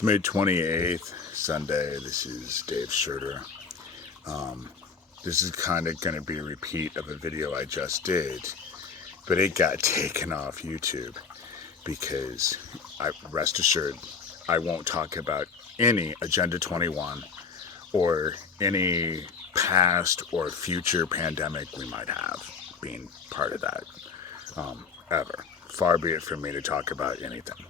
It's May 28th, Sunday. This is Dave Schurter. This is kind of going to be a repeat of a video I just did, but it got taken off YouTube because, rest assured, I won't talk about any Agenda 21 or any past or future pandemic we might have being part of that, ever. Far be it from me to talk about anything,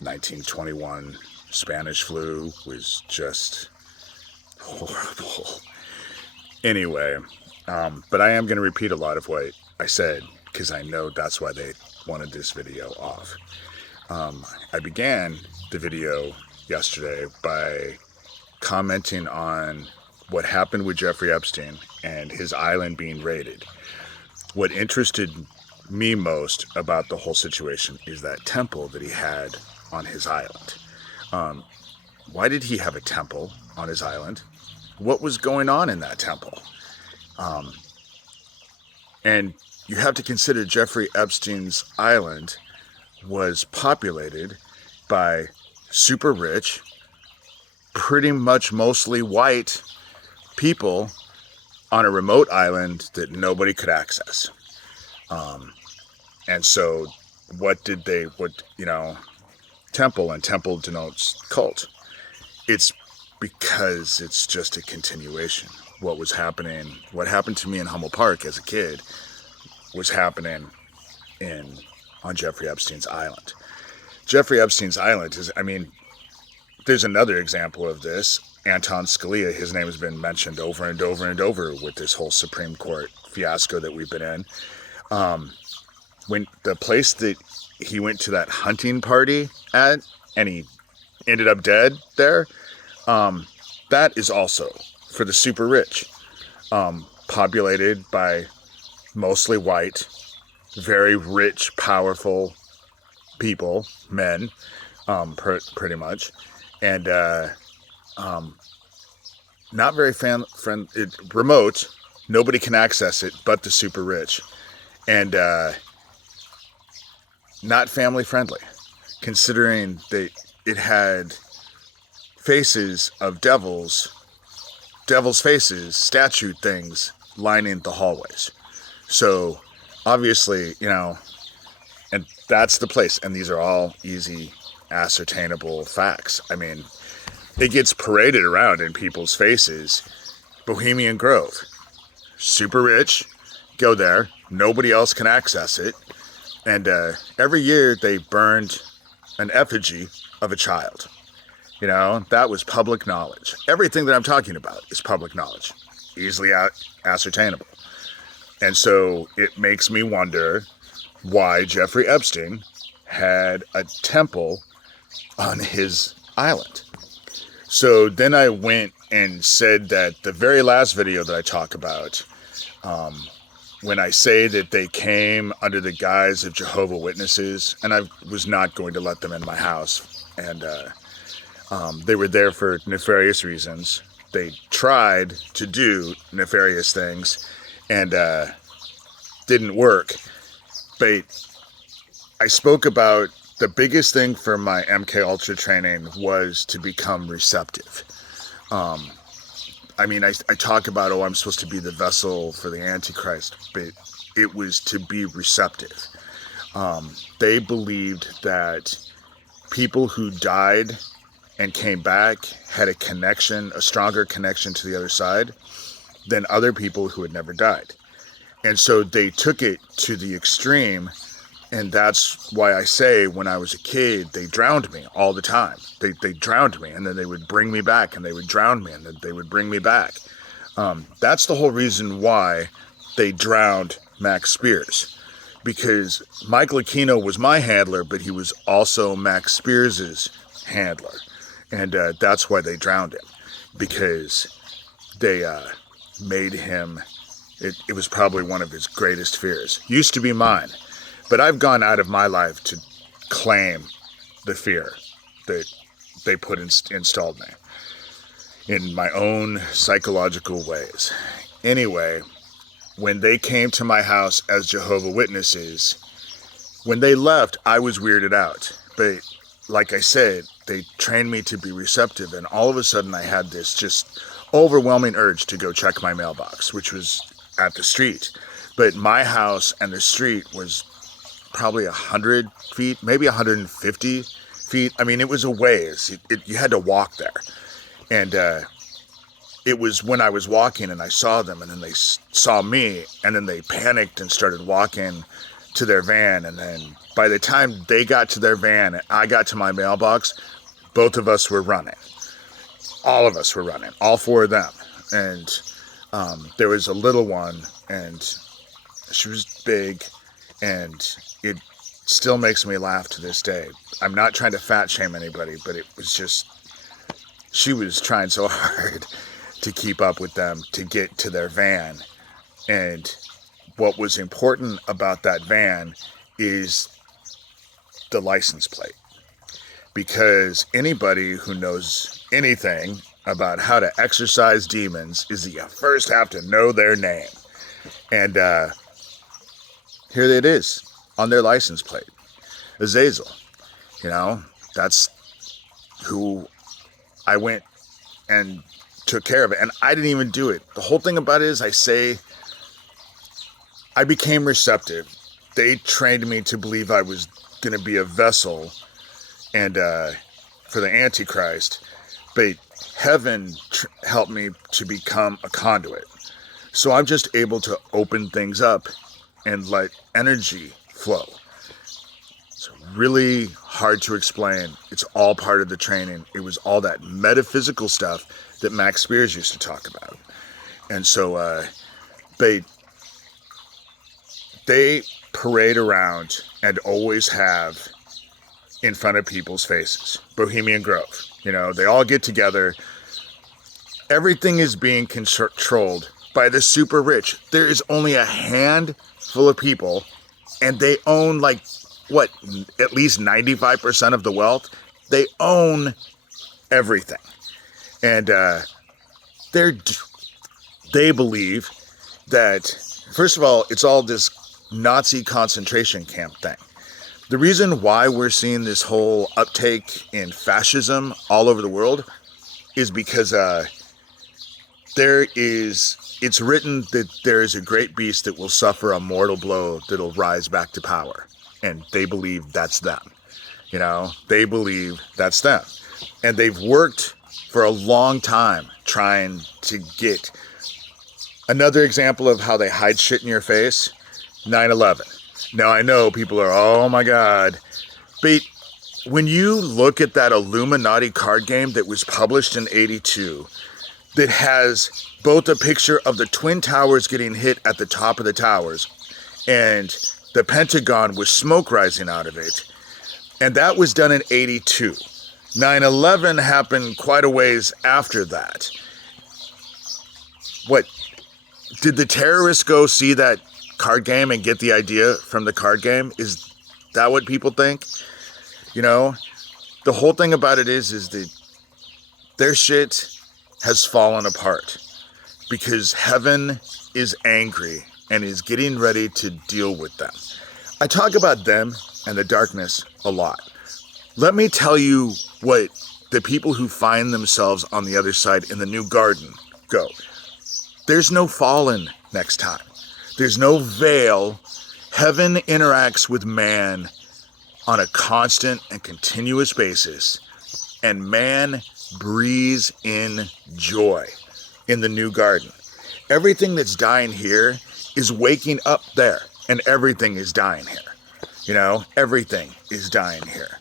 1921 Spanish flu was just horrible. Anyway, but I am going to repeat a lot of what I said because I know that's why they wanted this video off. I began the video yesterday by commenting on what happened with Jeffrey Epstein and his island being raided. What interested me most about the whole situation is that temple that he had on his island. Why did he have a temple on his island? What was going on in that temple? And you have to consider Jeffrey Epstein's island was populated by super rich, pretty much mostly white people on a remote island that nobody could access. And so temple, and temple denotes cult. It's because it's just a continuation. What happened to me in Hummel Park as a kid was happening on Jeffrey Epstein's island. Jeffrey Epstein's island there's another example of this. Anton Scalia, his name has been mentioned over and over and over with this whole Supreme Court fiasco that we've been in. When the place that he went to that hunting party at, and he ended up dead there, that is also for the super rich, populated by mostly white, very rich, powerful people, men, pretty much, and not very remote. Nobody can access it but the super rich, and not family friendly, considering that it had faces of devils faces, statue things lining the hallways. So obviously, and that's the place, and these are all easy ascertainable facts. It gets paraded around in people's faces. Bohemian Grove, super rich, go there, nobody else can access it, and every year they burned an effigy of a child. That was public knowledge. Everything that I'm talking about is public knowledge, easily ascertainable. And so it makes me wonder why Jeffrey Epstein had a temple on his island. So then I went and said that the very last video that I talk about, when I say that they came under the guise of Jehovah's Witnesses, and I was not going to let them in my house, and they were there for nefarious reasons. They tried to do nefarious things and didn't work. But I spoke about the biggest thing for my MK Ultra training was to become receptive. I talk about, I'm supposed to be the vessel for the Antichrist, but it was to be receptive. They believed that people who died and came back had a stronger connection to the other side than other people who had never died. And so they took it to the extreme, and that's why I say when I was a kid, they drowned me all the time. They drowned me, and then they would bring me back, and they would drown me, and then they would bring me back. That's the whole reason why they drowned Max Spears, because Michael Aquino was my handler, but he was also Max Spears's handler. And that's why they drowned him, because they made him, it was probably one of his greatest fears. Used to be mine, but I've gone out of my life to claim the fear that they installed me in my own psychological ways. Anyway, when they came to my house as Jehovah's Witnesses, when they left, I was weirded out, but like I said, they trained me to be receptive, and all of a sudden I had this just overwhelming urge to go check my mailbox, which was at the street. But my house and the street was probably 100 feet, maybe 150 feet. I mean, it was a ways. You had to walk there. And it was when I was walking and I saw them, and then they saw me, and then they panicked and started walking to their van. And then by the time they got to their van and I got to my mailbox, both of us were running. All of us were running, all four of them. And there was a little one, and she was big, and it still makes me laugh to this day. I'm not trying to fat shame anybody, but it was just, she was trying so hard to keep up with them to get to their van. And what was important about that van is the license plate. Because anybody who knows anything about how to exorcise demons is that you first have to know their name. And here it is on their license plate. Azazel. You know, that's who I went and took care of it. And I didn't even do it. The whole thing about it is I became receptive. They trained me to believe I was going to be a vessel and for the Antichrist. But heaven helped me to become a conduit. So I'm just able to open things up and let energy flow. It's really hard to explain. It's all part of the training. It was all that metaphysical stuff that Max Spears used to talk about. And so they parade around and always have in front of people's faces. Bohemian Grove. You know, they all get together. Everything is being controlled by the super rich. There is only a handful of people, and they own at least 95% of the wealth. They own everything. And they believe that, first of all, it's all this Nazi concentration camp thing. The reason why we're seeing this whole uptake in fascism all over the world is because it's written that there is a great beast that will suffer a mortal blow that'll rise back to power. And they believe that's them. You know, they believe that's them. And they've worked for a long time trying to get. Another example of how they hide shit in your face, 9/11. Now, I know people are, oh my God. But when you look at that Illuminati card game that was published in '82, that has both a picture of the Twin Towers getting hit at the top of the towers and the Pentagon with smoke rising out of it. And that was done in '82. 9/11 happened quite a ways after that. What? Did the terrorists go see that card game and get the idea from the card game? Is that what people think? You know, the whole thing about it is that their shit has fallen apart because heaven is angry and is getting ready to deal with them. I talk about them and the darkness a lot. Let me tell you what the people who find themselves on the other side in the new garden go. There's no fallen next time. There's no veil. Heaven interacts with man on a constant and continuous basis, and man breathes in joy in the new garden. Everything that's dying here is waking up there, and everything is dying here. You know, everything is dying here.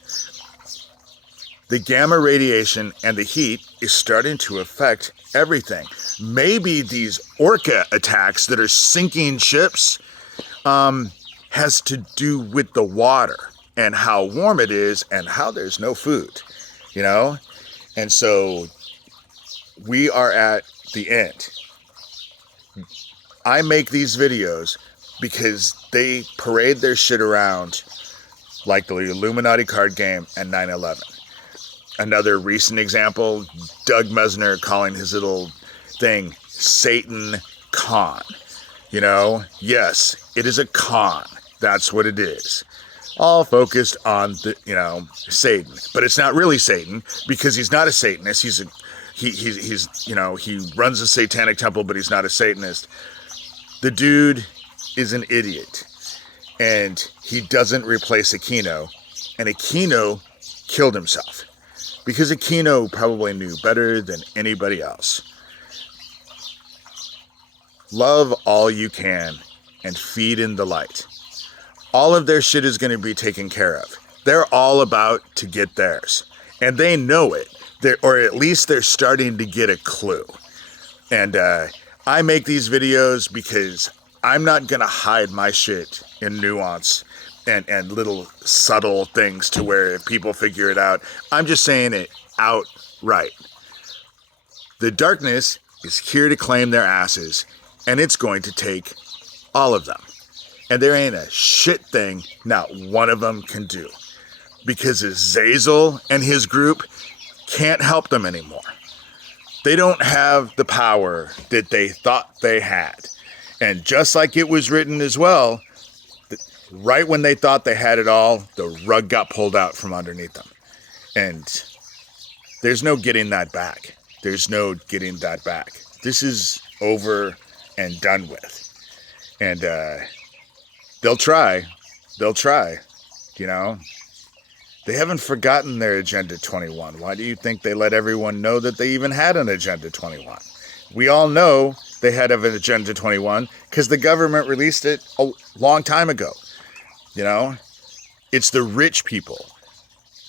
The gamma radiation and the heat is starting to affect everything. Maybe these orca attacks that are sinking ships has to do with the water and how warm it is and how there's no food, you know? And so we are at the end. I make these videos because they parade their shit around like the Illuminati card game and 9/11. Another recent example, Doug Mesner calling his little thing Satan Con. You know, yes, it is a con. That's what it is. all focused on the, Satan. But it's not really Satan, because he's not a Satanist. He's he runs a satanic temple, but he's not a Satanist. The dude is an idiot, and he doesn't replace Aquino, and Aquino killed himself because Aquino probably knew better than anybody else. Love all you can and feed in the light. All of their shit is going to be taken care of. They're all about to get theirs, and they know it. Or at least they're starting to get a clue. And I make these videos because I'm not going to hide my shit in nuance and little subtle things to where if people figure it out. I'm just saying it outright. The darkness is here to claim their asses, and it's going to take all of them. And there ain't a shit thing not one of them can do. Because Azazel and his group can't help them anymore. They don't have the power that they thought they had. And just like it was written as well, right when they thought they had it all, the rug got pulled out from underneath them. And there's no getting that back. There's no getting that back. This is over and done with. And they'll try. They'll try, They haven't forgotten their Agenda 21. Why do you think they let everyone know that they even had an Agenda 21? We all know they had an Agenda 21 because the government released it a long time ago. It's the rich people.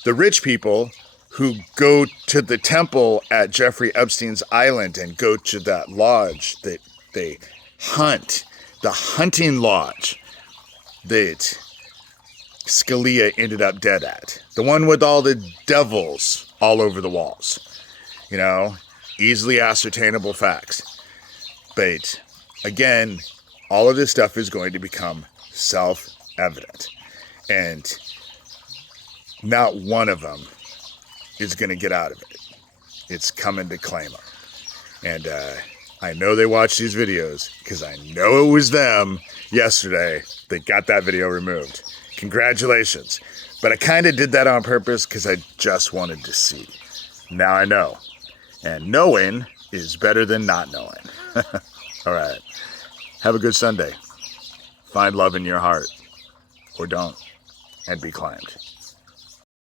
The rich people who go to the temple at Jeffrey Epstein's island and go to that lodge that they hunt. The hunting lodge that Scalia ended up dead at. The one with all the devils all over the walls. Easily ascertainable facts. But again, all of this stuff is going to become self-evident. And not one of them is going to get out of it. It's coming to claim them. And I know they watch these videos because I know it was them yesterday that got that video removed. Congratulations. But I kind of did that on purpose because I just wanted to see. Now I know. And knowing is better than not knowing. All right. Have a good Sunday. Find love in your heart. Or don't. And be claimed.